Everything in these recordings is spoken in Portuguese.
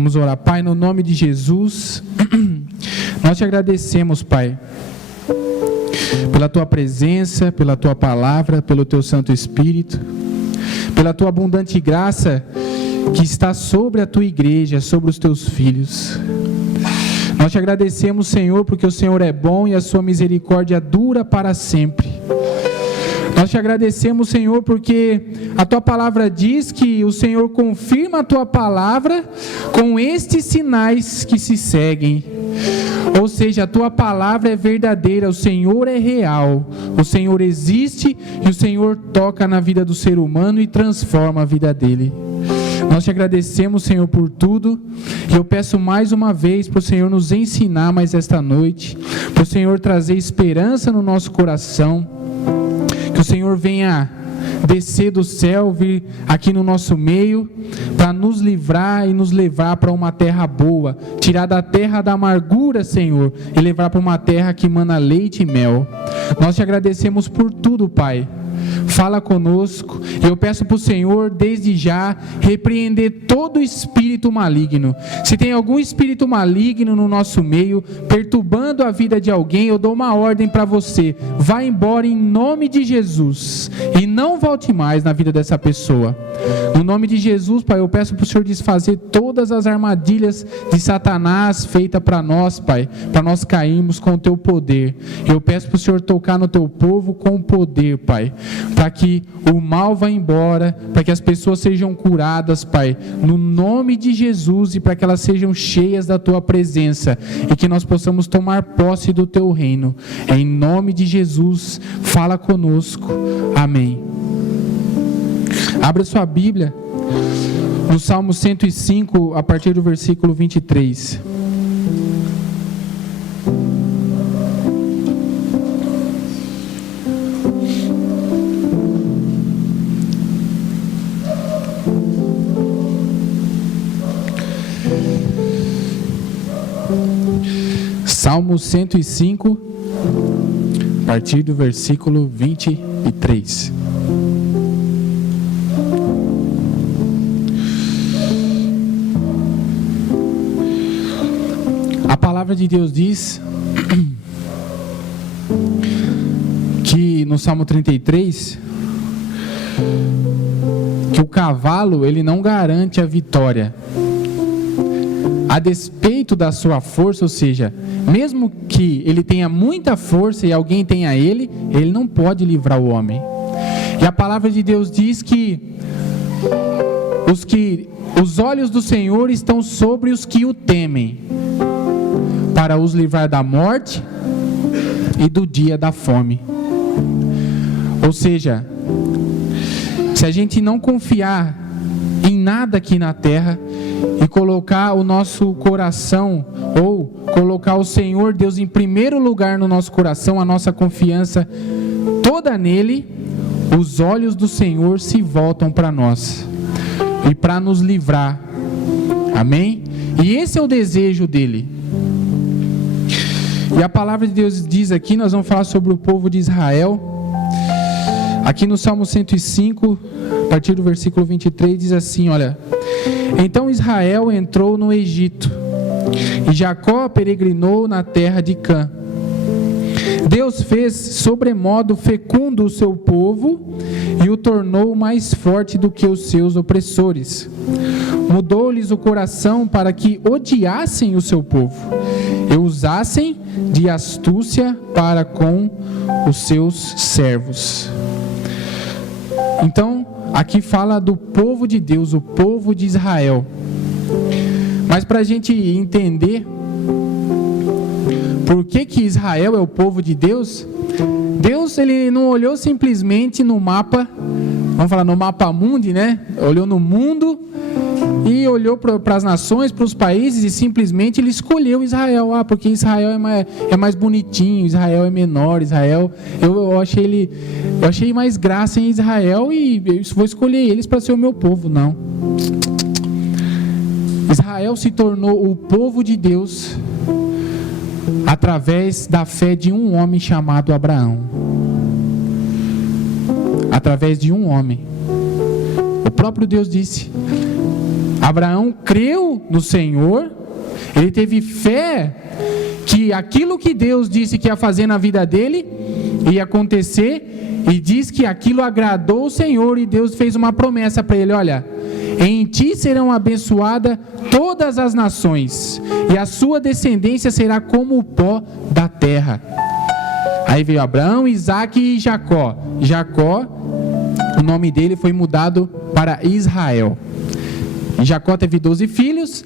Vamos orar. Pai, no nome de Jesus, nós te agradecemos, Pai, pela tua presença, pela tua palavra, pelo teu Santo Espírito, pela tua abundante graça que está sobre a tua igreja, sobre os teus filhos. Nós te agradecemos, Senhor, porque o Senhor é bom e a sua misericórdia dura para sempre. Nós te agradecemos, Senhor, porque a tua palavra diz que o Senhor confirma a tua palavra com estes sinais que se seguem. Ou seja, a tua palavra é verdadeira, o Senhor é real, o Senhor existe e o Senhor toca na vida do ser humano e transforma a vida dele. Nós te agradecemos, Senhor, por tudo, e eu peço mais uma vez para o Senhor nos ensinar mais esta noite, para o Senhor trazer esperança no nosso coração, que o Senhor venha descer do céu, vir aqui no nosso meio, para nos livrar e nos levar para uma terra boa, tirar da terra da amargura, Senhor, e levar para uma terra que mana leite e mel. Nós te agradecemos por tudo, Pai. Fala conosco, e eu peço para o Senhor, desde já, repreender todo espírito maligno. Se tem algum espírito maligno no nosso meio, perturbando a vida de alguém, eu dou uma ordem para você: vá embora em nome de Jesus, e não volte mais na vida dessa pessoa. No nome de Jesus, Pai, eu peço para o Senhor desfazer todas as armadilhas de Satanás feitas para nós, Pai, para nós cairmos com o teu poder. Eu peço para o Senhor tocar no teu povo com o poder, Pai, para que o mal vá embora, para que as pessoas sejam curadas, Pai, no nome de Jesus, e para que elas sejam cheias da tua presença, e que nós possamos tomar posse do teu reino. Em nome de Jesus, fala conosco. Amém. Abra sua Bíblia no Salmo 105, a partir do versículo 23. Salmo 105, a partir do versículo 23. A palavra de Deus diz que no Salmo 33, que o cavalo ele não garante a vitória, a despeito da sua força, ou seja, mesmo que ele tenha muita força e alguém tenha ele não pode livrar o homem. E a palavra de Deus diz que os olhos do Senhor estão sobre os que o temem, para os livrar da morte e do dia da fome. Ou seja, se a gente não confiar em nada aqui na terra e colocar o nosso coração, ou colocar o Senhor Deus em primeiro lugar no nosso coração, a nossa confiança toda nele, os olhos do Senhor se voltam para nós e para nos livrar. Amém? E esse é o desejo dele. E a palavra de Deus diz aqui, nós vamos falar sobre o povo de Israel. Aqui no Salmo 105, a partir do versículo 23, diz assim, olha: então Israel entrou no Egito, e Jacó peregrinou na terra de Cã. Deus fez sobremodo fecundo o seu povo, e o tornou mais forte do que os seus opressores. Mudou-lhes o coração para que odiassem o seu povo, e usassem de astúcia para com os seus servos. Então, aqui fala do povo de Deus, o povo de Israel. Mas para a gente entender por que Israel é o povo de Deus, Deus ele não olhou simplesmente no mapa, vamos falar no mapa mundi, né? Olhou no mundo e olhou para as nações, para os países, e simplesmente ele escolheu Israel. Porque Israel é mais bonitinho, Israel é menor, Israel, eu achei mais graça em Israel e eu vou escolher eles para ser o meu povo. Não. Israel se tornou o povo de Deus através da fé de um homem chamado Abraão. Através de um homem. O próprio Deus disse: Abraão creu no Senhor, ele teve fé que aquilo que Deus disse que ia fazer na vida dele ia acontecer, e diz que aquilo agradou o Senhor, e Deus fez uma promessa para ele: olha, em ti serão abençoadas todas as nações, e a sua descendência será como o pó da terra. Aí veio Abraão, Isaque e Jacó. Jacó, o nome dele foi mudado para Israel. E Jacó teve 12 filhos,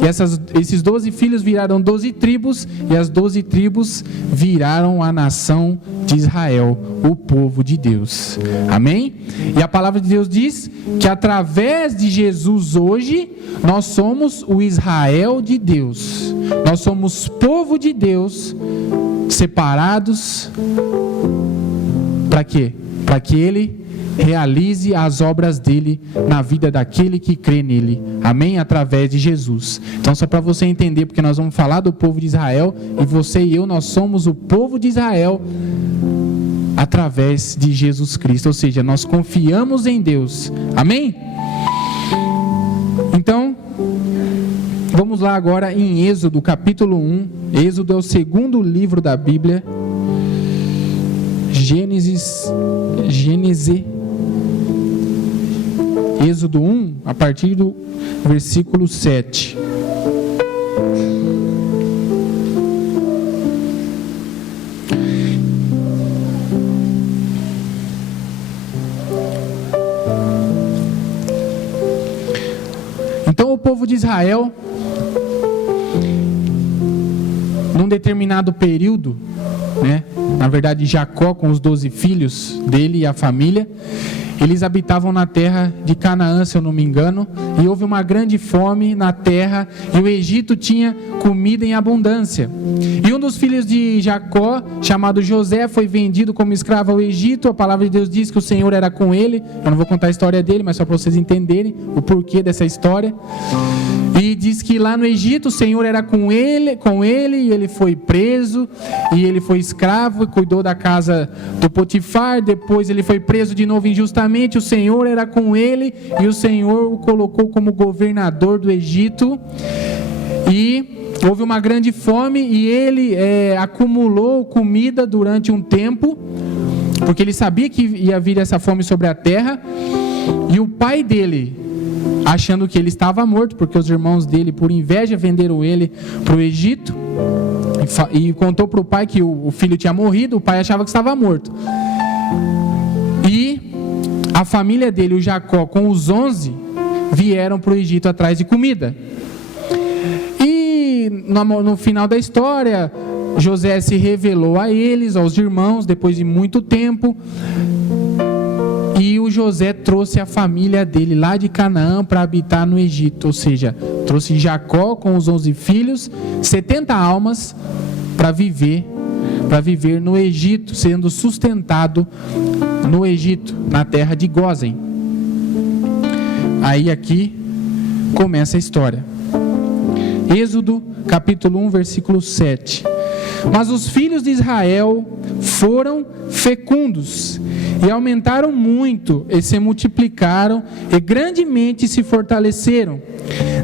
e esses 12 filhos viraram 12 tribos, e as 12 tribos viraram a nação de Israel, o povo de Deus. Amém? E a palavra de Deus diz que através de Jesus hoje, nós somos o Israel de Deus. Nós somos povo de Deus, separados, para quê? Para que Ele realize as obras dele na vida daquele que crê nele. Amém? Através de Jesus. Então, só para você entender, porque nós vamos falar do povo de Israel, e você e eu, nós somos o povo de Israel através de Jesus Cristo. Ou seja, nós confiamos em Deus. Amém? Então, vamos lá agora em Êxodo capítulo 1. Êxodo é o segundo livro da Bíblia. Gênesis, Êxodo 1, a partir do versículo 7. Então o povo de Israel, num determinado período, na verdade Jacó com os 12 filhos dele e a família, eles habitavam na terra de Canaã, se eu não me engano, e houve uma grande fome na terra, e o Egito tinha comida em abundância. E um dos filhos de Jacó, chamado José, foi vendido como escravo ao Egito. A palavra de Deus diz que o Senhor era com ele. Eu não vou contar a história dele, mas só para vocês entenderem o porquê dessa história. E diz que lá no Egito o Senhor era com ele, e ele foi preso, e ele foi escravo, e cuidou da casa do Potifar. Depois ele foi preso de novo injustamente, o Senhor era com ele, e o Senhor o colocou como governador do Egito. E houve uma grande fome, e ele acumulou comida durante um tempo, porque ele sabia que ia vir essa fome sobre a terra. E o pai dele, achando que ele estava morto, porque os irmãos dele, por inveja, venderam ele para o Egito, e contou para o pai que o filho tinha morrido. O pai achava que estava morto. E a família dele, o Jacó, com os 11, vieram para o Egito atrás de comida. E no final da história, José se revelou a eles, aos irmãos, depois de muito tempo. E o José trouxe a família dele lá de Canaã para habitar no Egito. Ou seja, trouxe Jacó com os 11 filhos, 70 almas, para viver no Egito, sendo sustentado no Egito, na terra de Gósen. Aí aqui começa a história. Êxodo capítulo 1, versículo 7. Mas os filhos de Israel foram fecundos, e aumentaram muito, e se multiplicaram, e grandemente se fortaleceram,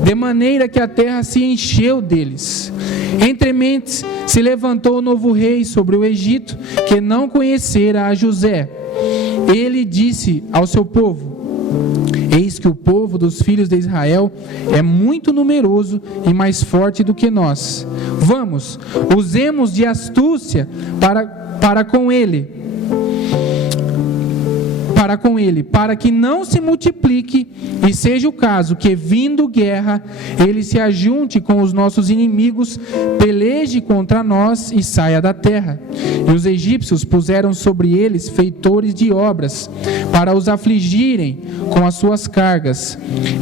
de maneira que a terra se encheu deles. Entre mentes se levantou o novo rei sobre o Egito, que não conhecera a José. Ele disse ao seu povo: eis que o povo dos filhos de Israel é muito numeroso e mais forte do que nós. Vamos, usemos de astúcia para com ele, para que não se multiplique, e seja o caso que, vindo guerra, ele se ajunte com os nossos inimigos, peleje contra nós e saia da terra. E os egípcios puseram sobre eles feitores de obras, para os afligirem com as suas cargas.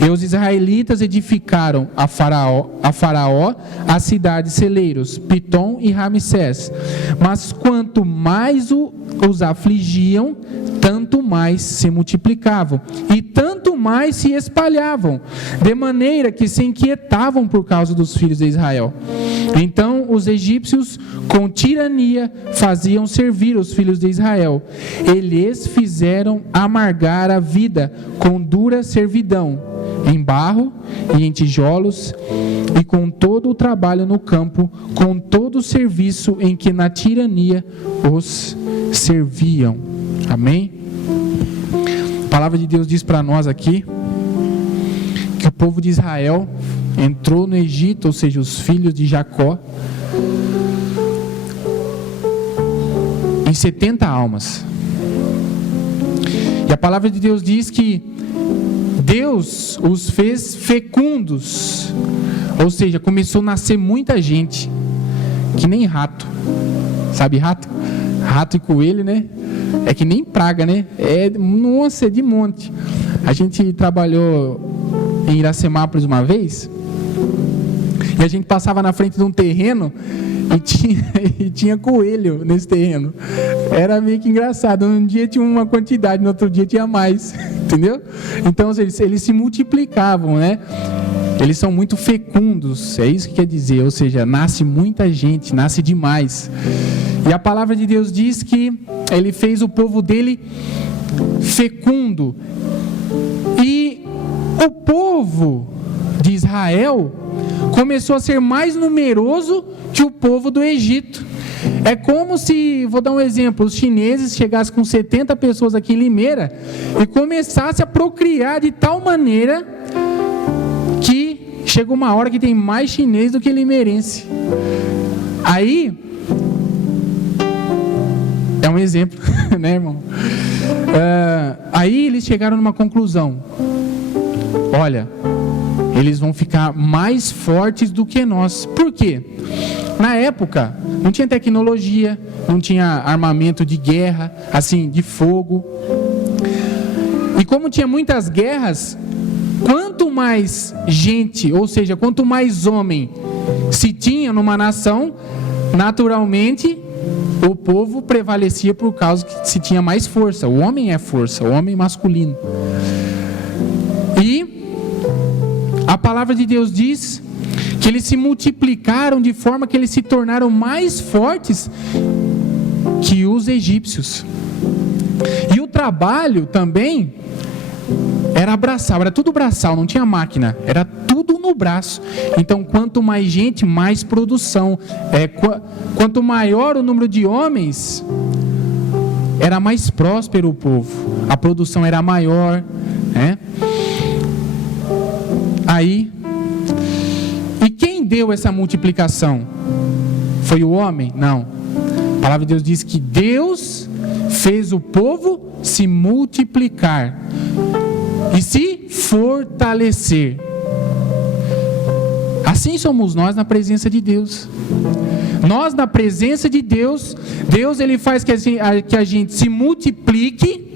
E os israelitas edificaram a Faraó as cidades celeiros, Pitom e Ramsés. Mas quanto mais os afligiam, tanto mais se multiplicavam, e tanto mais se espalhavam, de maneira que se inquietavam por causa dos filhos de Israel. Então os egípcios, com tirania, faziam servir os filhos de Israel. Eles fizeram amargar a vida com dura servidão, em barro e em tijolos, e com todo o trabalho no campo, com todo o serviço em que na tirania os serviam. Amém? A palavra de Deus diz para nós aqui que o povo de Israel entrou no Egito, ou seja, os filhos de Jacó, em 70 almas. E a palavra de Deus diz que Deus os fez fecundos, ou seja, começou a nascer muita gente, que nem rato. Sabe rato? Rato e coelho, né? É que nem praga, né? Nossa, é de monte. A gente trabalhou em Iracemápolis uma vez, e a gente passava na frente de um terreno e tinha coelho nesse terreno. Era meio que engraçado. Um dia tinha uma quantidade, no outro dia tinha mais. Entendeu? Então eles se multiplicavam, né? Eles são muito fecundos, é isso que quer dizer, ou seja, nasce muita gente, nasce demais. E a palavra de Deus diz que Ele fez o povo dele fecundo. E o povo de Israel começou a ser mais numeroso que o povo do Egito. É como se, vou dar um exemplo, os chineses chegassem com 70 pessoas aqui em Limeira e começassem a procriar de tal maneira que chega uma hora que tem mais chinês do que limeirense. Aí, é um exemplo, né, irmão? Aí eles chegaram numa conclusão: olha, eles vão ficar mais fortes do que nós. Por quê? Na época, não tinha tecnologia, não tinha armamento de guerra, assim, de fogo. E como tinha muitas guerras, quanto mais gente, ou seja, quanto mais homem se tinha numa nação, naturalmente o povo prevalecia por causa que se tinha mais força. O homem é força, o homem masculino. E a palavra de Deus diz que eles se multiplicaram de forma que eles se tornaram mais fortes que os egípcios. E o trabalho também era braçal, era tudo braçal, não tinha máquina, era tudo no braço. Então, quanto mais gente, mais produção. Quanto maior o número de homens, era mais próspero o povo, a produção era maior, né? Aí, e quem deu essa multiplicação? Foi o homem? Não. A palavra de Deus diz que Deus fez o povo se multiplicar e se fortalecer. Assim somos nós na presença de Deus. Nós na presença de Deus, Deus ele faz que a gente se multiplique.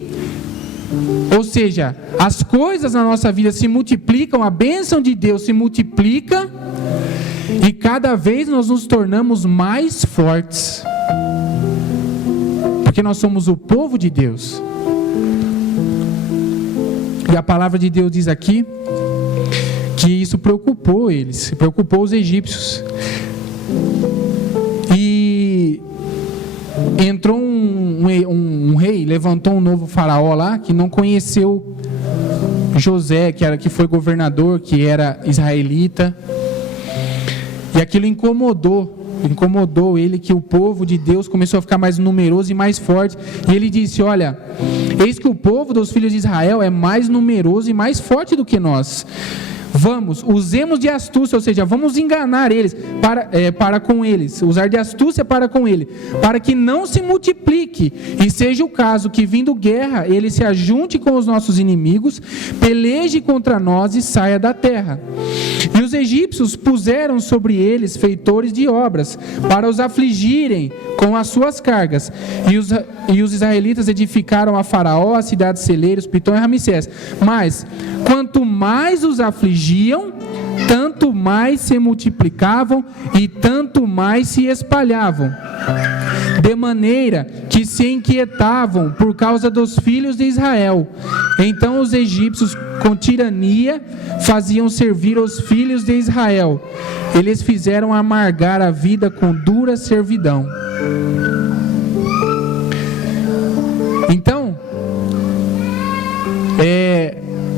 Ou seja, as coisas na nossa vida se multiplicam, a bênção de Deus se multiplica e cada vez nós nos tornamos mais fortes, porque nós somos o povo de Deus. E a palavra de Deus diz aqui que isso preocupou eles, preocupou os egípcios. E entrou um rei, levantou um novo faraó lá, que não conheceu José, que foi governador, que era israelita. E aquilo incomodou ele, que o povo de Deus começou a ficar mais numeroso e mais forte. E ele disse: olha, eis que o povo dos filhos de Israel é mais numeroso e mais forte do que nós. Vamos, usemos de astúcia, ou seja, vamos enganar eles para com eles, usar de astúcia para com ele, para que não se multiplique, e seja o caso que, vindo guerra, ele se ajunte com os nossos inimigos, peleje contra nós e saia da terra. E os egípcios puseram sobre eles feitores de obras, para os afligirem com as suas cargas, e os israelitas edificaram a Faraó, a cidade de celeiros, Pitom e Ramsés. Mas, quanto mais os afligiam, tanto mais se multiplicavam e tanto mais se espalhavam. de maneira que se inquietavam por causa dos filhos de Israel. Então os egípcios, com tirania, faziam servir os filhos de Israel. Eles fizeram amargar a vida com dura servidão. Então,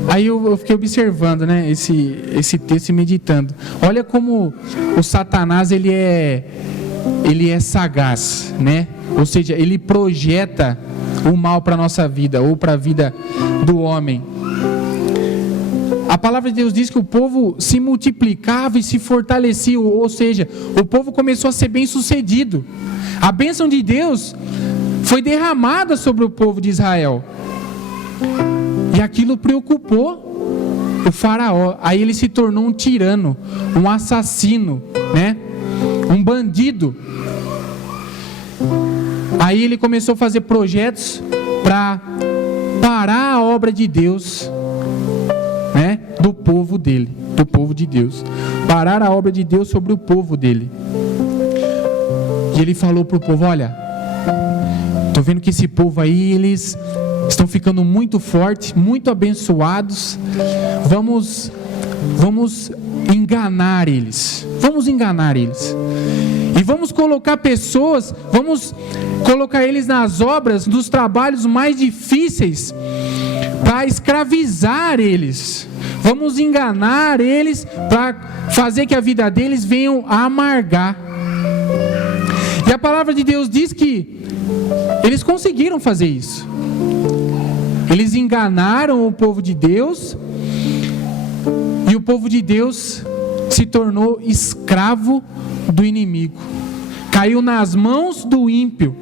aí eu fiquei observando, né, esse texto e meditando. Olha como o Satanás ele é sagaz, né? Ou seja, ele projeta o mal para a nossa vida ou para a vida do homem. A palavra de Deus diz que o povo se multiplicava e se fortalecia, ou seja, o povo começou a ser bem sucedido. A bênção de Deus foi derramada sobre o povo de Israel. E aquilo preocupou o faraó. Aí ele se tornou um tirano, um assassino, né? Um bandido. Aí ele começou a fazer projetos para parar a obra de Deus, né? Do povo dele, do povo de Deus. Parar a obra de Deus sobre o povo dele. E ele falou para o povo: olha, estou vendo que esse povo aí, eles estão ficando muito fortes, muito abençoados. Vamos enganar eles. Vamos enganar eles. E vamos colocar pessoas, vamos colocar eles nas obras, nos trabalhos mais difíceis, para escravizar eles. Vamos enganar eles para fazer que a vida deles venha a amargar. E a palavra de Deus diz que eles conseguiram fazer isso. Eles enganaram o povo de Deus, e o povo de Deus se tornou escravo do inimigo, caiu nas mãos do ímpio,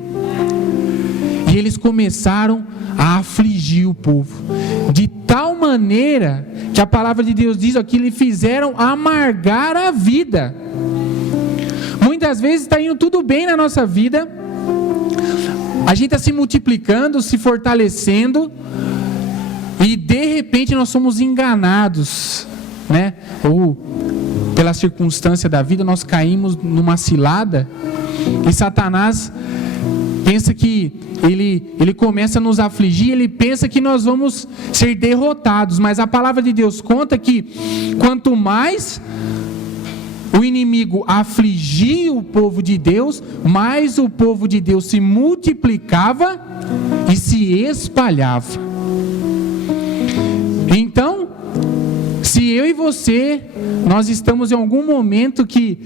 e eles começaram a afligir o povo, de tal maneira que a palavra de Deus diz que lhe fizeram amargar a vida. Muitas vezes está indo tudo bem na nossa vida, a gente está se multiplicando, se fortalecendo, e de repente nós somos enganados, né? Ou pela circunstância da vida nós caímos numa cilada, e Satanás pensa que ele começa a nos afligir, ele pensa que nós vamos ser derrotados, mas a palavra de Deus conta que quanto mais o inimigo afligia o povo de Deus, mais o povo de Deus se multiplicava e se espalhava. Então, se eu e você, nós estamos em algum momento que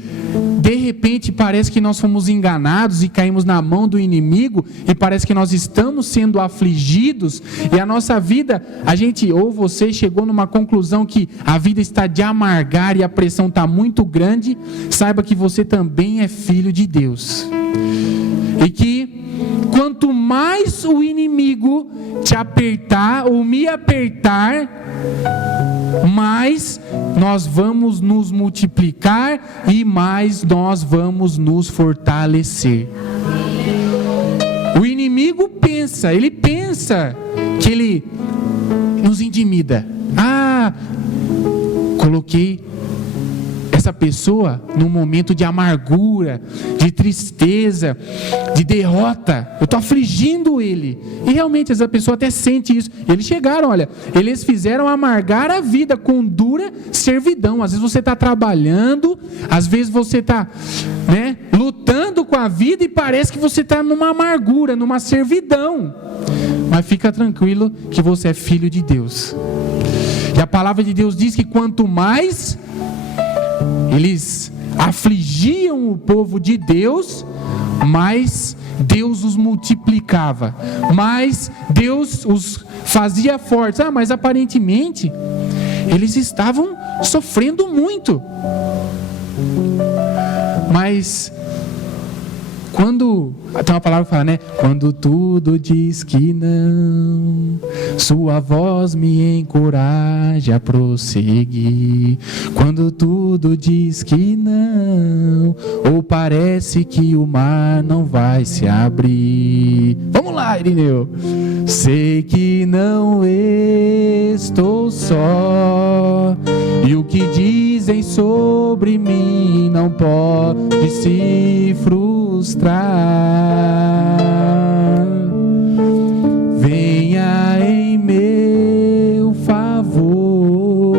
de repente parece que nós fomos enganados e caímos na mão do inimigo, e parece que nós estamos sendo afligidos, e a nossa vida, a gente ou você chegou numa conclusão que a vida está de amargar e a pressão está muito grande, saiba que você também é filho de Deus, e que quanto mais o inimigo te apertar ou me apertar, mais nós vamos nos multiplicar e mais nós vamos nos fortalecer. O inimigo pensa que ele nos intimida. Coloquei essa pessoa num momento de amargura, de tristeza, de derrota. Eu estou afligindo ele. E realmente essa pessoa até sente isso. Eles chegaram, eles fizeram amargar a vida com dura servidão. Às vezes você está trabalhando, às vezes você está, lutando com a vida e parece que você está numa amargura, numa servidão. Mas fica tranquilo que você é filho de Deus. E a palavra de Deus diz que quanto mais eles afligiam o povo de Deus, mais Deus os multiplicava, mais Deus os fazia fortes. Mas aparentemente eles estavam sofrendo muito. Mas quando tem uma palavra que fala, quando tudo diz que não, sua voz me encoraja a prosseguir. Quando tudo diz que não, ou parece que o mar não vai se abrir. Vamos lá, Irineu. Sei que não estou só, e o que diz dizem sobre mim não pode se frustrar. Venha em meu favor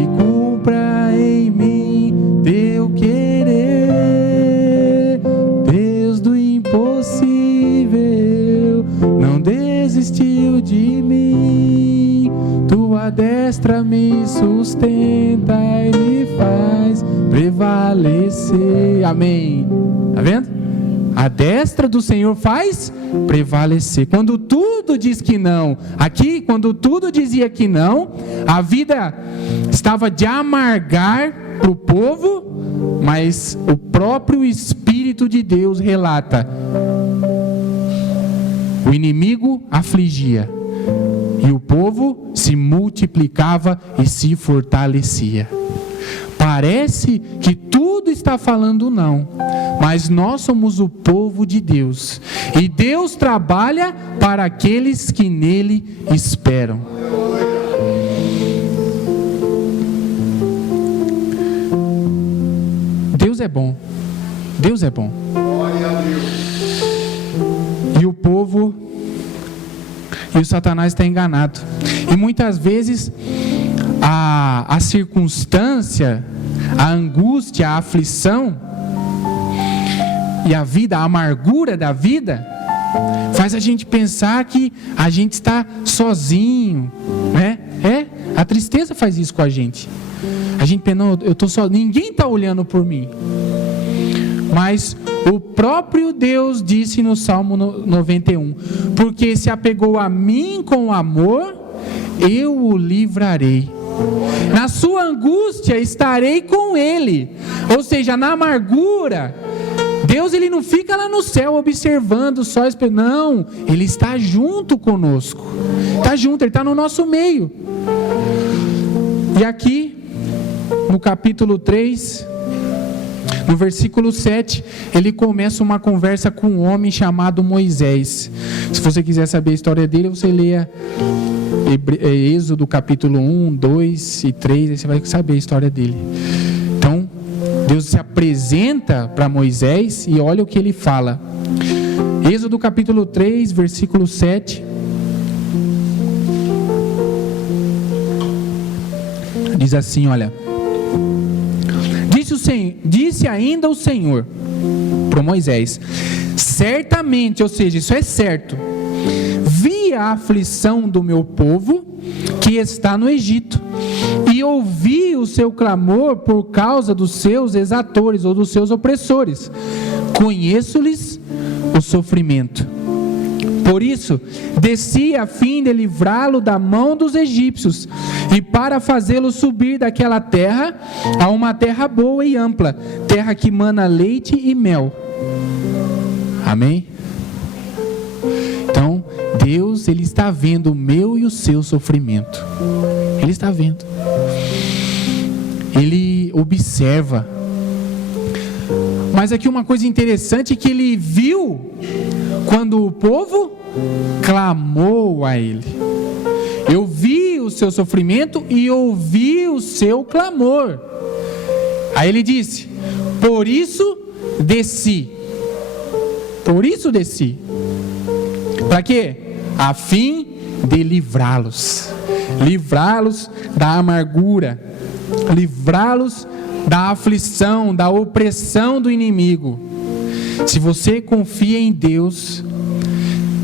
e cumpra em mim teu querer. Deus do impossível não desistiu de mim. Tua destra me sustenta e me faz prevalecer. Amém. Tá vendo? A destra do Senhor faz prevalecer. Quando tudo diz que não, aqui, quando tudo dizia que não, a vida estava de amargar para o povo, mas o próprio Espírito de Deus relata: o inimigo afligia e o povo se multiplicava e se fortalecia. Parece que tudo está falando não, mas nós somos o povo de Deus, e Deus trabalha para aqueles que nele esperam. Deus é bom. Deus é bom. E o povo e o Satanás está enganado. E muitas vezes a circunstância, a angústia, a aflição e a vida, a amargura da vida faz a gente pensar que a gente está sozinho, né? A tristeza faz isso com a gente. A gente pensa, não, eu estou só, ninguém está olhando por mim. Mas o próprio Deus disse no Salmo 91: porque se apegou a mim com amor, eu o livrarei. Na sua angústia estarei com ele. Ou seja, na amargura, Deus ele não fica lá no céu observando, só esperando. Não, ele está junto conosco. Está junto, ele está no nosso meio. E aqui, no capítulo 3, no versículo 7, ele começa uma conversa com um homem chamado Moisés. Se você quiser saber a história dele, você leia Êxodo capítulo 1, 2 e 3, aí você vai saber a história dele. Então, Deus se apresenta para Moisés e olha o que ele fala. Êxodo capítulo 3, versículo 7. Diz assim, olha: disse ainda o Senhor para Moisés: certamente, ou seja, isso é certo, vi a aflição do meu povo que está no Egito, e ouvi o seu clamor por causa dos seus exatores ou dos seus opressores. Conheço-lhes o sofrimento. Por isso, desci a fim de livrá-lo da mão dos egípcios, e para fazê-lo subir daquela terra a uma terra boa e ampla, terra que mana leite e mel. Amém? Então, Deus, ele está vendo o meu e o seu sofrimento. Ele está vendo. Ele observa. Mas aqui uma coisa interessante é que ele viu quando o povo clamou a ele. Eu vi o seu sofrimento e ouvi o seu clamor. Aí ele disse: por isso desci. Por isso desci. Para quê? A fim de livrá-los. Livrá-los da amargura. Livrá-los da aflição, da opressão do inimigo. Se você confia em Deus,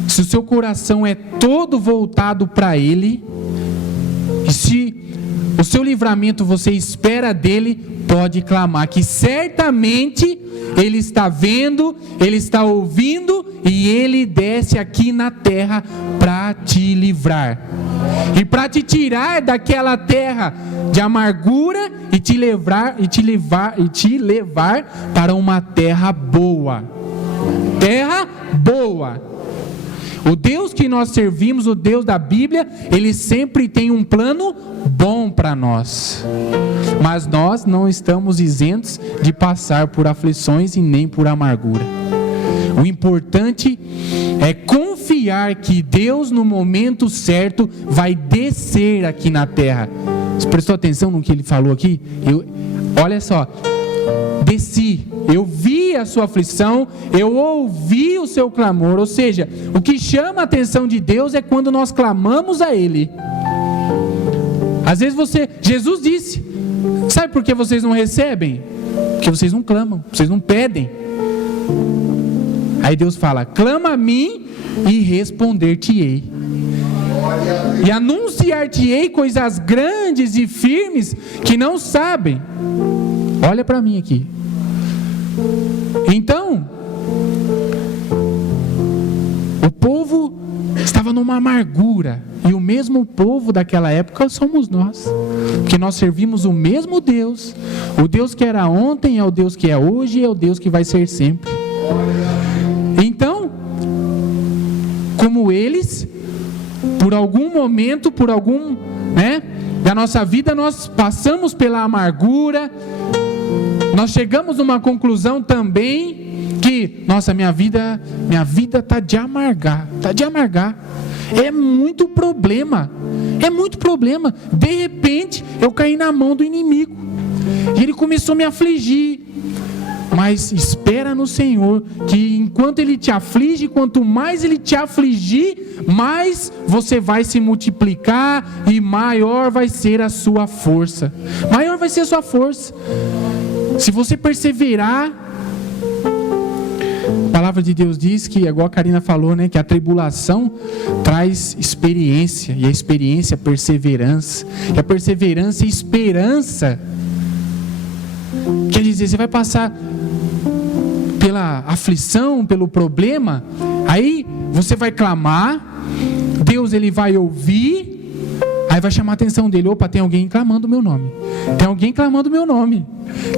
se o seu coração é todo voltado para Ele, e se o seu livramento você espera dele, pode clamar que certamente Ele está vendo, Ele está ouvindo, e Ele desce aqui na terra para te livrar e para te tirar daquela terra de amargura e te levar para uma terra boa. Terra boa. O Deus que nós servimos, o Deus da Bíblia, Ele sempre tem um plano bom para nós. Mas nós não estamos isentos de passar por aflições e nem por amargura. O importante é confiar que Deus, no momento certo, vai descer aqui na terra Você prestou atenção no que ele falou aqui? Olha só, desci, eu vi a sua aflição, eu ouvi o seu clamor. Ou seja, o que chama a atenção de Deus é quando nós clamamos a Ele. Às vezes Jesus disse, sabe por que vocês não recebem? Porque vocês não clamam, vocês não pedem. Aí Deus fala, clama a mim e responder-te-ei. E anunciar-te-ei coisas grandes e firmes que não sabem. Olha para mim aqui. Então, o povo estava numa amargura. E o mesmo povo daquela época somos nós. Porque nós servimos o mesmo Deus. O Deus que era ontem é o Deus que é hoje e é o Deus que vai ser sempre. Então, como eles, por algum momento, da nossa vida, nós passamos pela amargura, nós chegamos a uma conclusão também que, nossa, minha vida está de amargar, é muito problema, de repente eu caí na mão do inimigo, e ele começou a me afligir. Mas espera no Senhor, que enquanto Ele te aflige, quanto mais Ele te afligir, mais você vai se multiplicar e maior vai ser a sua força. Se você perseverar, a palavra de Deus diz que, igual a Karina falou, que a tribulação traz experiência, e a experiência perseverança, e a perseverança esperança. Quer dizer, você vai passar pela aflição, pelo problema, aí você vai clamar, Deus ele vai ouvir, aí vai chamar a atenção dele, opa, tem alguém clamando o meu nome,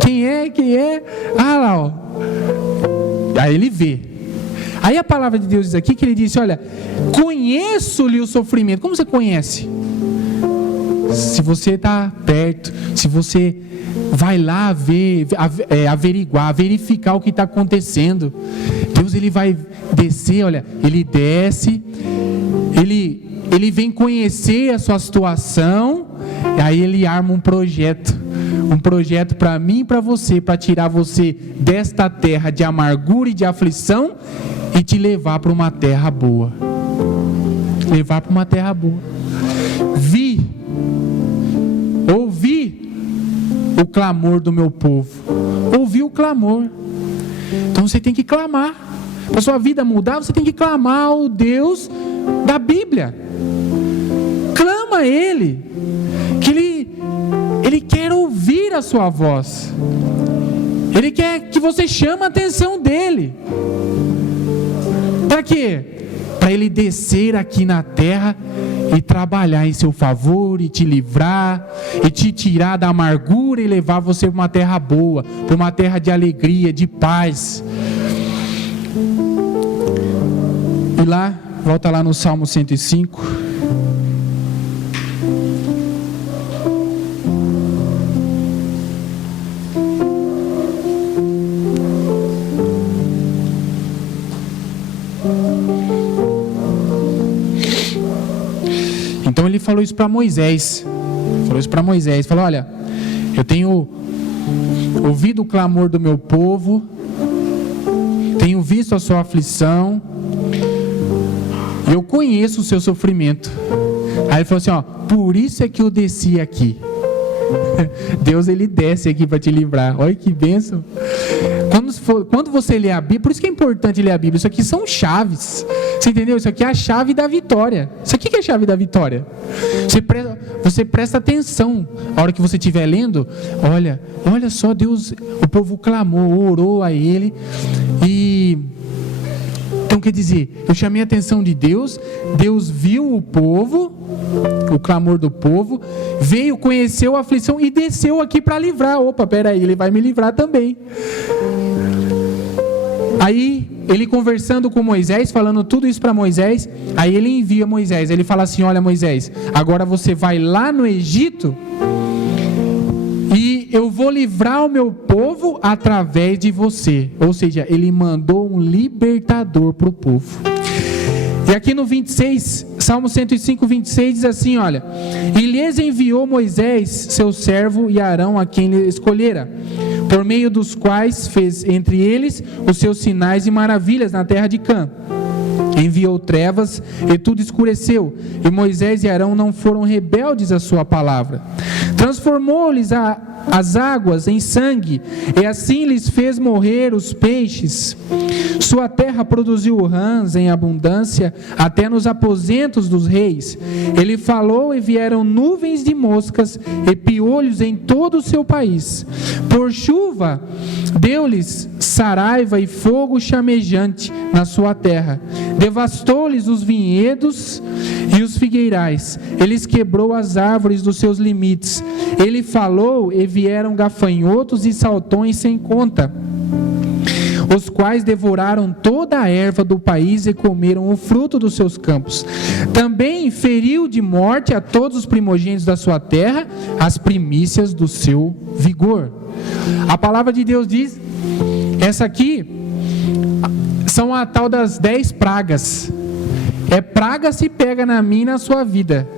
quem é? Ah lá, ó. Aí ele vê. Aí a palavra de Deus diz aqui que ele disse, olha, conheço-lhe o sofrimento. Como você conhece? Se você está perto, se você vai lá ver, averiguar, verificar o que está acontecendo. Deus ele vai descer, olha, ele desce, ele vem conhecer a sua situação, e aí ele arma um projeto para mim e para você, para tirar você desta terra de amargura e de aflição e te levar para uma terra boa. Ouvi o clamor do meu povo. Ouvi o clamor. Então você tem que clamar. Para sua vida mudar, você tem que clamar ao Deus da Bíblia. Clama a Ele, que Ele quer ouvir a sua voz. Ele quer que você chame a atenção dEle. Para quê? Para Ele descer aqui na terra e trabalhar em seu favor, e te livrar, e te tirar da amargura, e levar você para uma terra boa, para uma terra de alegria, de paz. E lá, volta lá no Salmo 105. Então ele falou isso para Moisés. Falou, olha, eu tenho ouvido o clamor do meu povo, tenho visto a sua aflição, e eu conheço o seu sofrimento. Aí ele falou assim, por isso é que eu desci aqui. Deus ele desce aqui para te livrar. Olha que bênção. Quando você lê a Bíblia, por isso que é importante ler a Bíblia, isso aqui são chaves, você entendeu? Isso aqui é a chave da vitória. Isso aqui que é a chave da vitória. Você presta atenção, a hora que você estiver lendo, olha só, Deus, o povo clamou, orou a Ele, e então quer dizer, eu chamei a atenção de Deus, Deus viu o povo, o clamor do povo, veio, conheceu a aflição e desceu aqui para livrar. Opa, peraí, Ele vai me livrar também. Aí ele conversando com Moisés, falando tudo isso para Moisés, aí ele envia Moisés, ele fala assim, olha Moisés, agora você vai lá no Egito e eu vou livrar o meu povo através de você. Ou seja, ele mandou um libertador para o povo. E aqui no 26, Salmo 105, 26 diz assim, olha: e lhes enviou Moisés, seu servo, e Arão, a quem ele escolhera, por meio dos quais fez entre eles os seus sinais e maravilhas na terra de Cã. Enviou trevas e tudo escureceu, e Moisés e Arão não foram rebeldes à sua palavra. Transformou-lhes as águas em sangue, e assim lhes fez morrer os peixes. Sua terra produziu rãs em abundância, até nos aposentos dos reis. Ele falou e vieram nuvens de moscas e piolhos em todo o seu país. Por chuva deu-lhes saraiva e fogo chamejante na sua terra. Devastou-lhes os vinhedos e os figueirais. Ele quebrou as árvores dos seus limites. Ele falou e vieram gafanhotos e saltões sem conta, os quais devoraram toda a erva do país e comeram o fruto dos seus campos. Também feriu de morte a todos os primogênitos da sua terra, as primícias do seu vigor. A palavra de Deus diz, essa aqui são a tal das 10 pragas. É praga se pega na minha e na sua vida,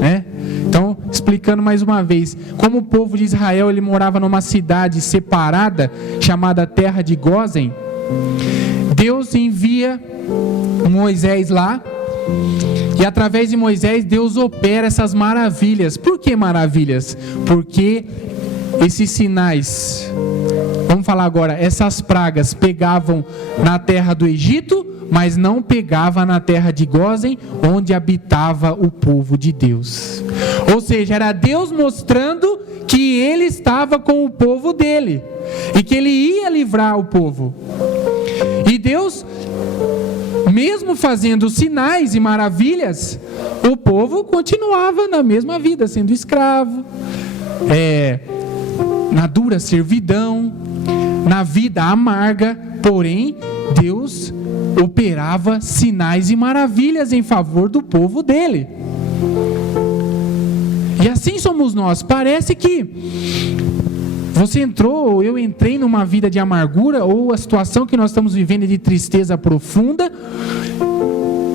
né? Então, explicando mais uma vez, como o povo de Israel ele morava numa cidade separada, chamada Terra de Gósen, Deus envia Moisés lá, e através de Moisés Deus opera essas maravilhas. Por que maravilhas? Porque esses sinais, vamos falar agora, essas pragas pegavam na terra do Egito, mas não pegava na terra de Gósen, onde habitava o povo de Deus. Ou seja, era Deus mostrando que Ele estava com o povo dele, e que Ele ia livrar o povo. E Deus, mesmo fazendo sinais e maravilhas, o povo continuava na mesma vida, sendo escravo, na dura servidão, na vida amarga. Porém, Deus operava sinais e maravilhas em favor do povo dele. E assim somos nós. Parece que você entrou, ou eu entrei numa vida de amargura, ou a situação que nós estamos vivendo é de tristeza profunda,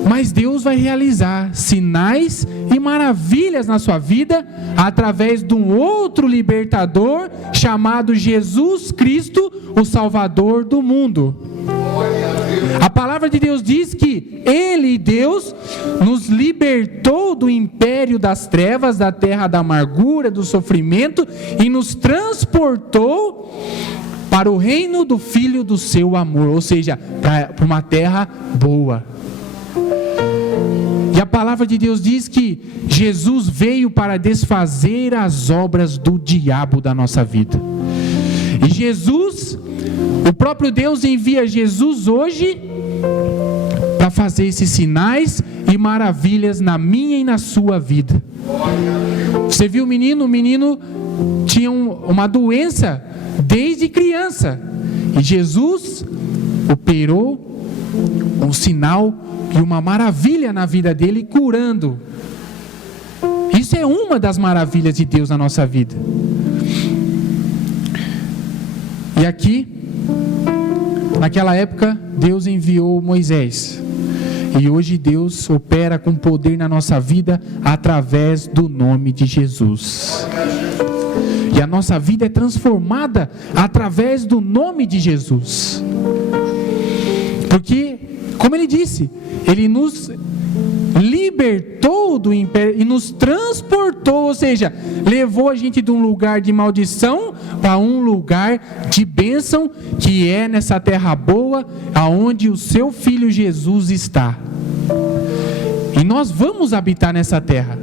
mas Deus vai realizar sinais e maravilhas na sua vida através de um outro libertador chamado Jesus Cristo, o Salvador do mundo. A palavra de Deus diz que Ele, Deus, nos libertou do império das trevas, da terra da amargura, do sofrimento, e nos transportou para o reino do Filho do seu amor, ou seja, para uma terra boa. E a palavra de Deus diz que Jesus veio para desfazer as obras do diabo da nossa vida. E Jesus, o próprio Deus envia Jesus hoje para fazer esses sinais e maravilhas na minha e na sua vida. Você viu o menino tinha uma doença desde criança, e Jesus operou um sinal e uma maravilha na vida dele, curando. Isso é uma das maravilhas de Deus na nossa vida. E aqui, naquela época, Deus enviou Moisés. E hoje Deus opera com poder na nossa vida através do nome de Jesus. E a nossa vida é transformada através do nome de Jesus. Porque, como ele disse, ele nos libertou do império e nos transportou, ou seja, levou a gente de um lugar de maldição para um lugar de bênção, que é nessa terra boa, aonde o seu Filho Jesus está. E nós vamos habitar nessa terra.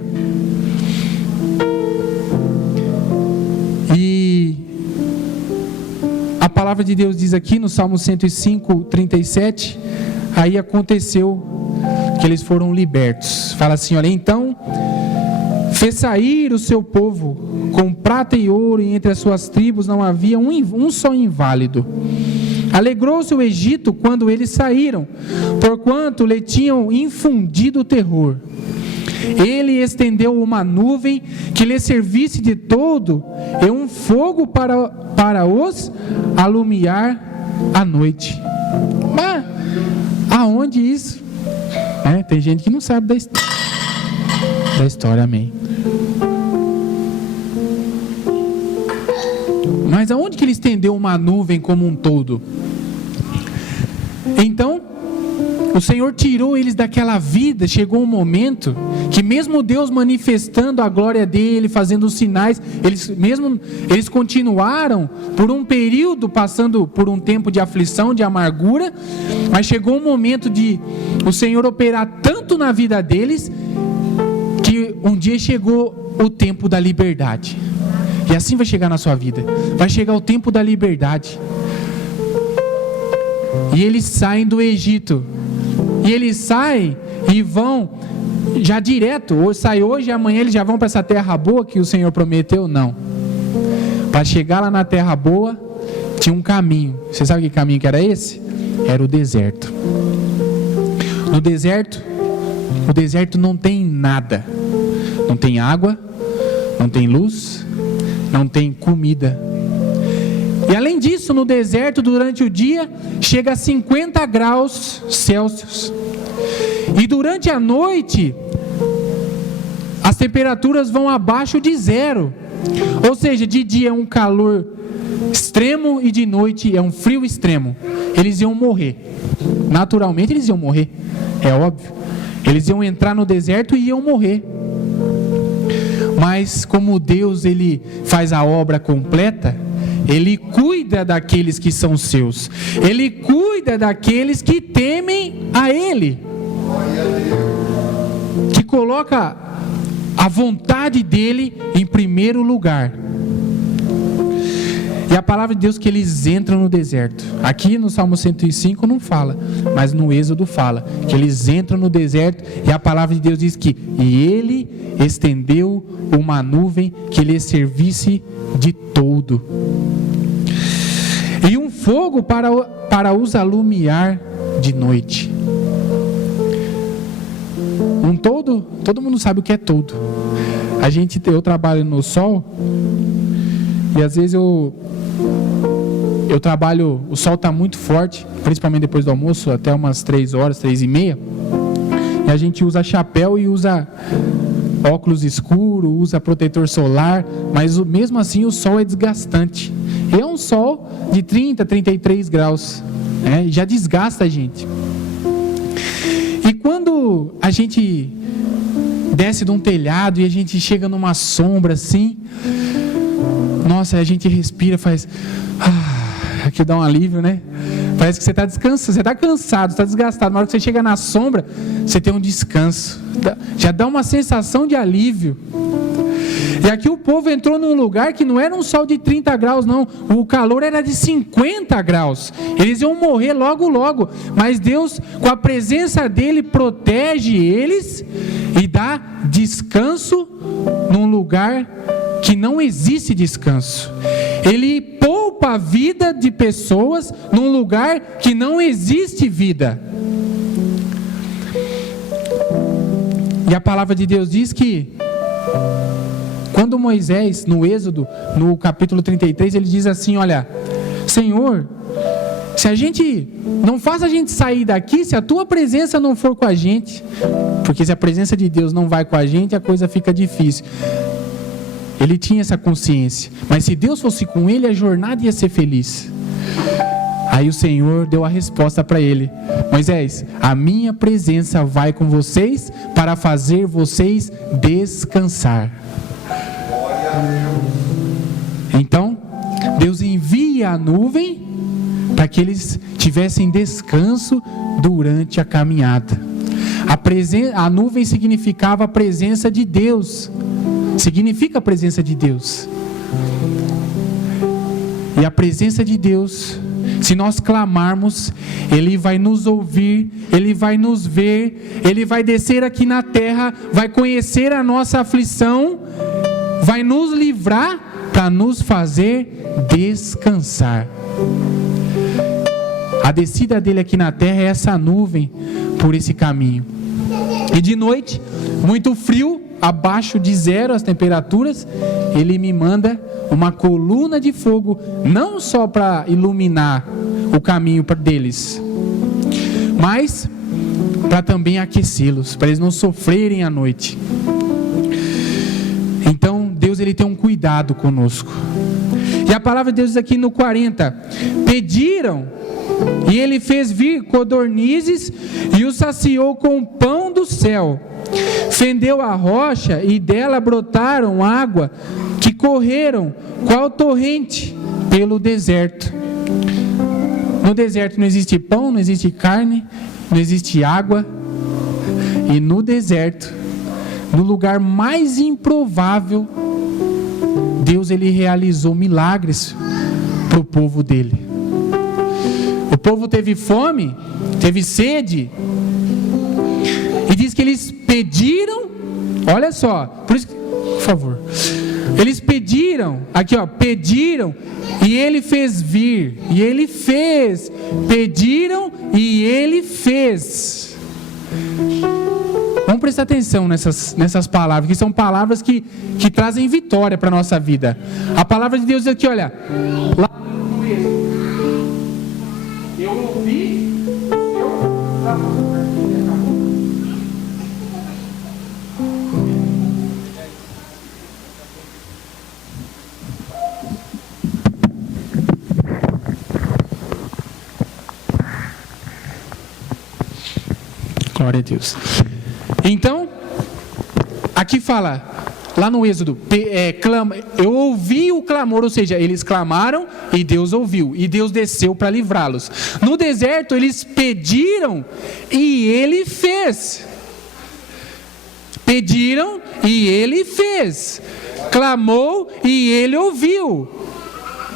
E a palavra de Deus diz aqui no Salmo 105, 37, aí aconteceu que eles foram libertos. Fala assim, olha, então fez sair o seu povo com prata e ouro, e entre as suas tribos não havia um só inválido. Alegrou-se o Egito quando eles saíram, porquanto lhe tinham infundido terror. Ele estendeu uma nuvem que lhe servisse de todo, e um fogo para os alumiar à noite. Mas aonde isso? Tem gente que não sabe da história, amém. Mas aonde que ele estendeu uma nuvem como um todo? Então, o Senhor tirou eles daquela vida. Chegou um momento que mesmo Deus manifestando a glória dele, fazendo os sinais, eles continuaram por um período, passando por um tempo de aflição, de amargura, mas chegou um momento de o Senhor operar tanto na vida deles, que um dia chegou o tempo da liberdade. E assim vai chegar na sua vida, vai chegar o tempo da liberdade. E eles saem do Egito. E eles saem e vão já direto, ou sai hoje e amanhã eles já vão para essa terra boa que o Senhor prometeu? Não. Para chegar lá na terra boa, tinha um caminho. Você sabe que caminho que era esse? Era o deserto. No deserto, o deserto não tem nada. Não tem água, não tem luz, não tem comida. E além disso, no deserto, durante o dia, chega a 50 graus Celsius. E durante a noite, as temperaturas vão abaixo de 0. Ou seja, de dia é um calor extremo e de noite é um frio extremo. Eles iam morrer. Naturalmente eles iam morrer, é óbvio. Eles iam entrar no deserto e iam morrer. Mas como Deus, Ele faz a obra completa, Ele cuida daqueles que são seus. Ele cuida daqueles que temem a Ele. Que coloca a vontade dEle em primeiro lugar. E a palavra de Deus que eles entram no deserto. Aqui no Salmo 105 não fala, mas no Êxodo fala que eles entram no deserto e a palavra de Deus diz que e Ele estendeu uma nuvem que lhes servisse de todo. E um fogo para os alumiar de noite. Um todo, todo mundo sabe o que é todo. Eu trabalho no sol e às vezes eu trabalho, o sol está muito forte, principalmente depois do almoço, até umas 3 horas, 3:30, e a gente usa chapéu e usa óculos escuros, usa protetor solar, mas mesmo assim o sol é desgastante. E é um sol de 30, 33 graus, e já desgasta a gente. E quando a gente desce de um telhado e a gente chega numa sombra assim, nossa, a gente respira, faz... aqui dá um alívio, né? Parece que você está descansando, você está cansado, está desgastado. Na hora que você chega na sombra, você tem um descanso. Já dá uma sensação de alívio. E aqui o povo entrou num lugar que não era um sol de 30 graus, não. O calor era de 50 graus. Eles iam morrer logo, logo. Mas Deus, com a presença dEle, protege eles e dá descanso num lugar que não existe descanso. Ele poupa a vida de pessoas num lugar que não existe vida. E a palavra de Deus diz que quando Moisés, no Êxodo, no capítulo 33, ele diz assim, olha, Senhor, se a gente, não faz a gente sair daqui se a tua presença não for com a gente, porque se a presença de Deus não vai com a gente, a coisa fica difícil. Ele tinha essa consciência, mas se Deus fosse com ele, a jornada ia ser feliz. Aí o Senhor deu a resposta para ele, Moisés, a minha presença vai com vocês para fazer vocês descansar. Então, Deus envia a nuvem para que eles tivessem descanso durante a caminhada. A nuvem significava a presença de Deus. Significa a presença de Deus. E a presença de Deus, se nós clamarmos, Ele vai nos ouvir, Ele vai nos ver, Ele vai descer aqui na terra, vai conhecer a nossa aflição, vai nos livrar para nos fazer descansar. A descida dele aqui na terra é essa nuvem por esse caminho. E de noite, muito frio, abaixo de 0 as temperaturas, ele me manda uma coluna de fogo, não só para iluminar o caminho deles, mas para também aquecê-los, para eles não sofrerem à noite. Então Deus, ele tem um cuidado conosco. E a palavra de Deus diz aqui no 40: pediram, e ele fez vir codornizes e os saciou com pão do céu. Fendeu a rocha e dela brotaram água que correram qual torrente pelo deserto. No deserto não existe pão, não existe carne, não existe água. E no deserto, no lugar mais improvável, Deus, ele realizou milagres para o povo dele. O povo teve fome, teve sede, e diz que eles pediram, olha só, por isso, por favor, eles pediram, aqui ó, pediram, e ele fez vir, e ele fez, pediram, e ele fez. Vamos prestar atenção nessas palavras, que são palavras que trazem vitória para a nossa vida. A palavra de Deus aqui, olha, lá no Êxodo, eu ouvi, glória a Deus. Então, aqui fala, lá no Êxodo, eu ouvi o clamor, ou seja, eles clamaram e Deus ouviu, e Deus desceu para livrá-los. No deserto, eles pediram e ele fez. Pediram e ele fez. Clamou e ele ouviu.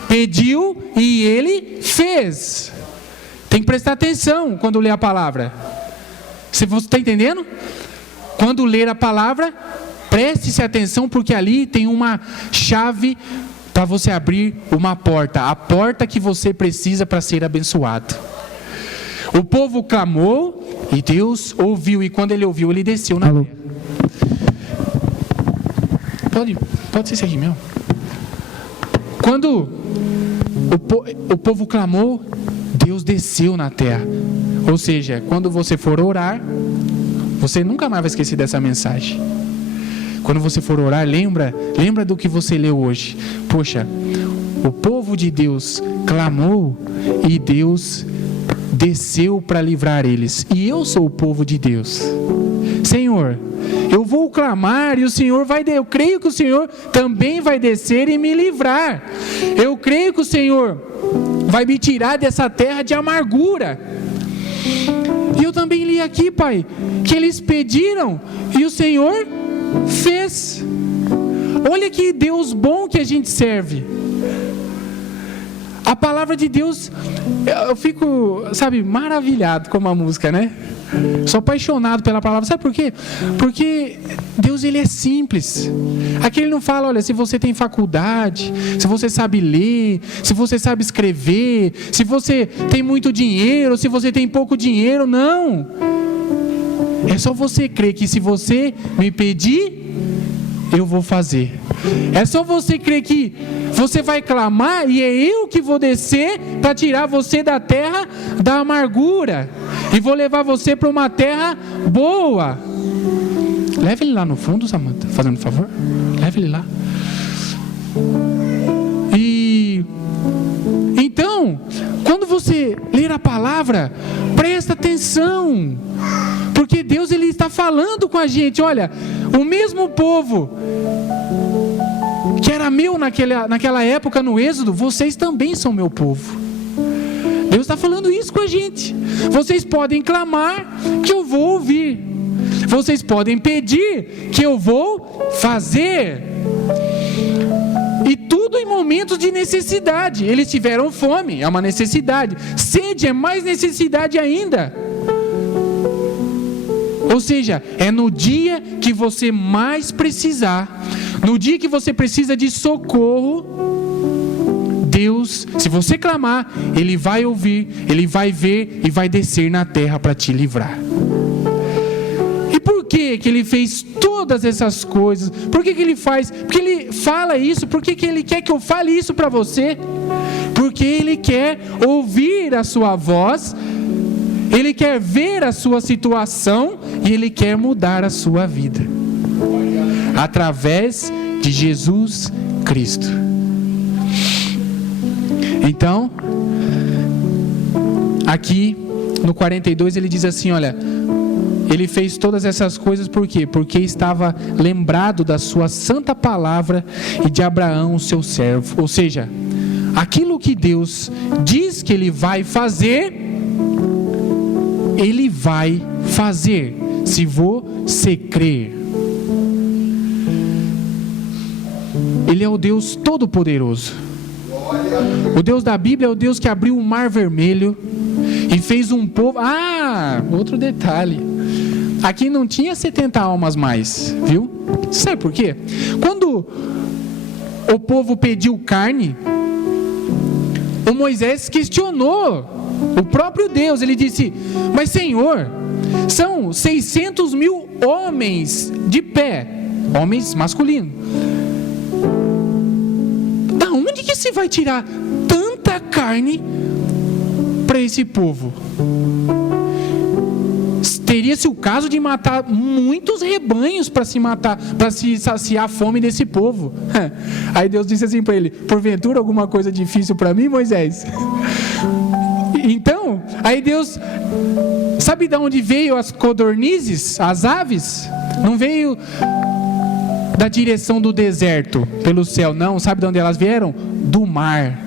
Pediu e ele fez. Tem que prestar atenção quando lê a palavra. Você está entendendo? Quando ler a palavra, preste-se atenção, porque ali tem uma chave para você abrir uma porta, a porta que você precisa para ser abençoado. O povo clamou e Deus ouviu, e quando ele ouviu, ele desceu na terra. Pode ser isso aqui mesmo. Quando o povo clamou, Deus desceu na terra. Ou seja, quando você for orar, você nunca mais vai esquecer dessa mensagem. Quando você for orar, lembra do que você leu hoje. Poxa, o povo de Deus clamou e Deus desceu para livrar eles. E eu sou o povo de Deus. Senhor, eu vou clamar e o Senhor vai eu creio que o Senhor também vai descer e me livrar. Eu creio que o Senhor vai me tirar dessa terra de amargura. E eu também li aqui, Pai, que eles pediram e o Senhor fez. Olha que Deus bom que a gente serve. A palavra de Deus, eu fico, maravilhado com a música, né? Sou apaixonado pela palavra. Sabe por quê? Porque Deus, ele é simples. Aqui ele não fala, olha, se você tem faculdade, se você sabe ler, se você sabe escrever, se você tem muito dinheiro, se você tem pouco dinheiro. Não. É só você crer que se você me pedir, eu vou fazer. É só você crer que você vai clamar e é eu que vou descer para tirar você da terra da amargura e vou levar você para uma terra boa. Leve ele lá no fundo, Samanta, fazendo um favor. Leve ele lá. E então, quando você ler a palavra, presta atenção, porque Deus, ele está falando com a gente. Olha, o mesmo povo que era meu naquela época no Êxodo, vocês também são meu povo. Deus está falando isso com a gente. Vocês podem clamar que eu vou ouvir. Vocês podem pedir que eu vou fazer. E tudo em momentos de necessidade. Eles tiveram fome, é uma necessidade. Sede é mais necessidade ainda. Ou seja, é no dia que você mais precisar, no dia que você precisa de socorro, Deus, se você clamar, Ele vai ouvir, Ele vai ver e vai descer na terra para te livrar. E por que Ele fez todas essas coisas? Por que Ele faz? Porque Ele fala isso? Por que Ele quer que eu fale isso para você? Porque Ele quer ouvir a sua voz Ele quer ver a sua situação e Ele quer mudar a sua vida através de Jesus Cristo. Então, aqui no 42 ele diz assim, olha, ele fez todas essas coisas por quê? Porque estava lembrado da sua santa palavra e de Abraão, seu servo. Ou seja, aquilo que Deus diz que Ele vai fazer, Ele vai fazer, se você crer. Ele é o Deus Todo-Poderoso. O Deus da Bíblia é o Deus que abriu o Mar Vermelho e fez um povo... outro detalhe. Aqui não tinha 70 almas mais, viu? Sabe por quê? Quando o povo pediu carne, o Moisés questionou o próprio Deus. Ele disse, mas Senhor, são 600 mil homens de pé, homens masculinos. Da onde que se vai tirar tanta carne para esse povo? Teria-se o caso de matar muitos rebanhos para se saciar a fome desse povo. Aí Deus disse assim para ele, porventura alguma coisa difícil para mim, Moisés? Então, aí Deus, sabe de onde veio as codornizes, as aves? Não veio da direção do deserto, pelo céu, não. Sabe de onde elas vieram? Do mar.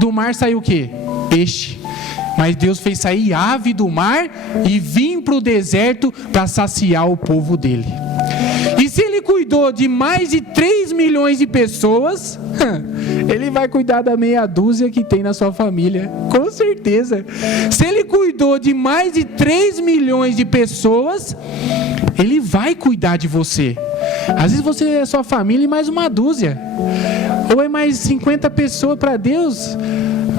Do mar saiu o quê? Peixe. Mas Deus fez sair ave do mar e vir para o deserto para saciar o povo dele. E se Ele cuidou de mais de 3 milhões de pessoas, Ele vai cuidar da meia dúzia que tem na sua família, com certeza. Se Ele cuidou de mais de 3 milhões de pessoas, Ele vai cuidar de você. Às vezes você é sua família e mais uma dúzia, ou é mais 50 pessoas para Deus.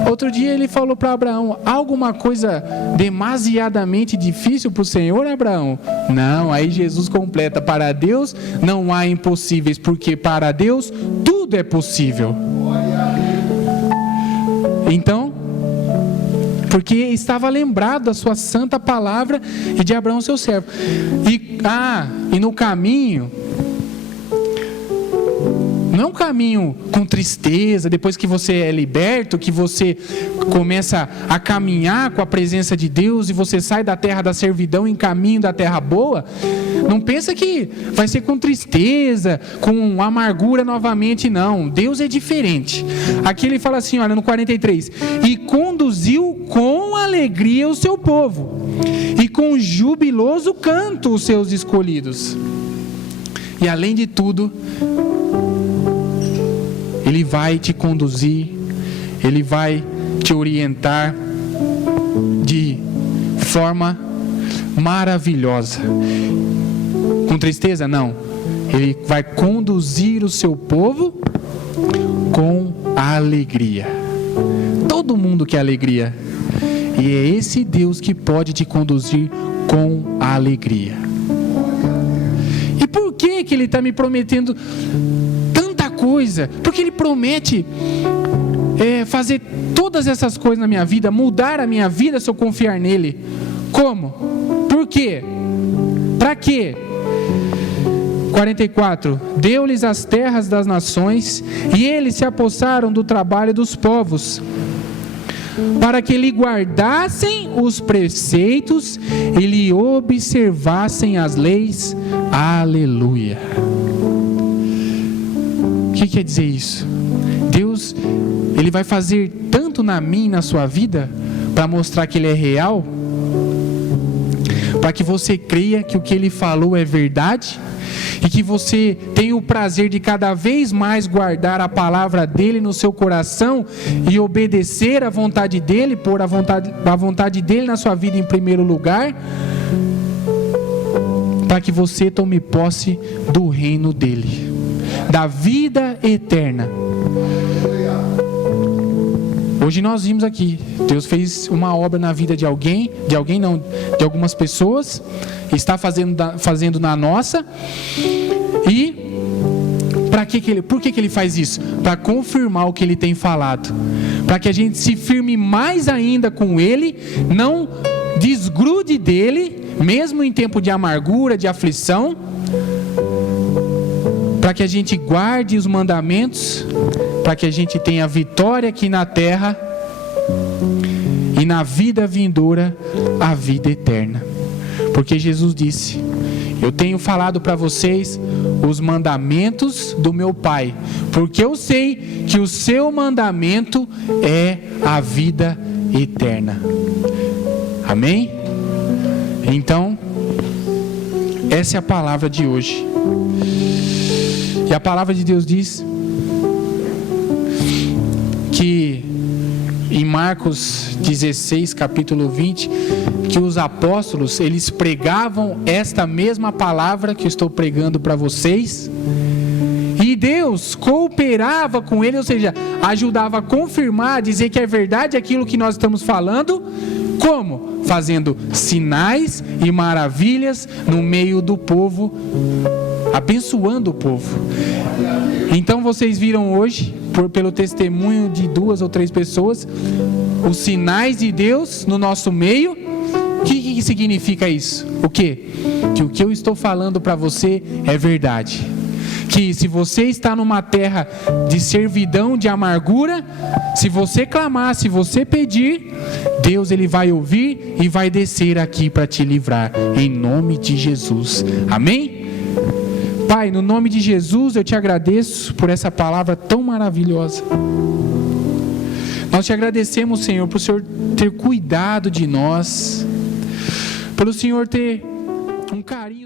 Outro dia ele falou para Abraão, alguma coisa demasiadamente difícil para o Senhor, Abraão? Não, aí Jesus completa, para Deus não há impossíveis, porque para Deus tudo é possível. Então, porque estava lembrado da sua santa palavra e de Abraão seu servo. E no caminho, não é um caminho com tristeza, depois que você é liberto, que você começa a caminhar com a presença de Deus e você sai da terra da servidão em caminho da terra boa. Não pensa que vai ser com tristeza, com amargura novamente, não. Deus é diferente. Aqui ele fala assim, olha, no 43, e conduziu com alegria o seu povo, e com jubiloso canto os seus escolhidos. E além de tudo, Ele vai te conduzir, Ele vai te orientar de forma maravilhosa. Com tristeza? Não. Ele vai conduzir o seu povo com alegria. Todo mundo quer alegria. E é esse Deus que pode te conduzir com alegria. E por que Ele está me prometendo coisa? Porque Ele promete fazer todas essas coisas na minha vida, mudar a minha vida se eu confiar nele. Como? Por quê? Para quê? 44, deu-lhes as terras das nações e eles se apossaram do trabalho dos povos, para que lhe guardassem os preceitos e lhe observassem as leis. Aleluia. O que quer dizer isso? Deus, Ele vai fazer tanto na minha e na sua vida, para mostrar que Ele é real, para que você creia que o que Ele falou é verdade, e que você tenha o prazer de cada vez mais guardar a palavra dEle no seu coração, e obedecer à vontade dEle, pôr a vontade dEle na sua vida em primeiro lugar, para que você tome posse do reino dEle, da vida eterna. Hoje nós vimos aqui, Deus fez uma obra na vida de alguém não, de algumas pessoas, está fazendo na nossa, e Por que ele faz isso? Para confirmar o que ele tem falado, para que a gente se firme mais ainda com ele, não desgrude dele, mesmo em tempo de amargura, de aflição, para que a gente guarde os mandamentos, para que a gente tenha vitória aqui na terra e na vida vindoura a vida eterna. Porque Jesus disse: eu tenho falado para vocês os mandamentos do meu Pai, porque eu sei que o seu mandamento é a vida eterna. Amém? Então, essa é a palavra de hoje. E a palavra de Deus diz que em Marcos 16, capítulo 20, que os apóstolos, eles pregavam esta mesma palavra que eu estou pregando para vocês, e Deus cooperava com eles, ou seja, ajudava a confirmar, a dizer que é verdade aquilo que nós estamos falando. Como? Fazendo sinais e maravilhas no meio do povo, abençoando o povo. Então vocês viram hoje, pelo testemunho de 2 ou 3 pessoas, os sinais de Deus no nosso meio. O que significa isso? O quê? Que o que eu estou falando para você é verdade. Que se você está numa terra de servidão, de amargura, se você clamar, se você pedir, Deus ele vai ouvir e vai descer aqui para te livrar, em nome de Jesus. Amém? Pai, no nome de Jesus eu te agradeço por essa palavra tão maravilhosa. Nós te agradecemos, Senhor, por o Senhor ter cuidado de nós, pelo Senhor ter um carinho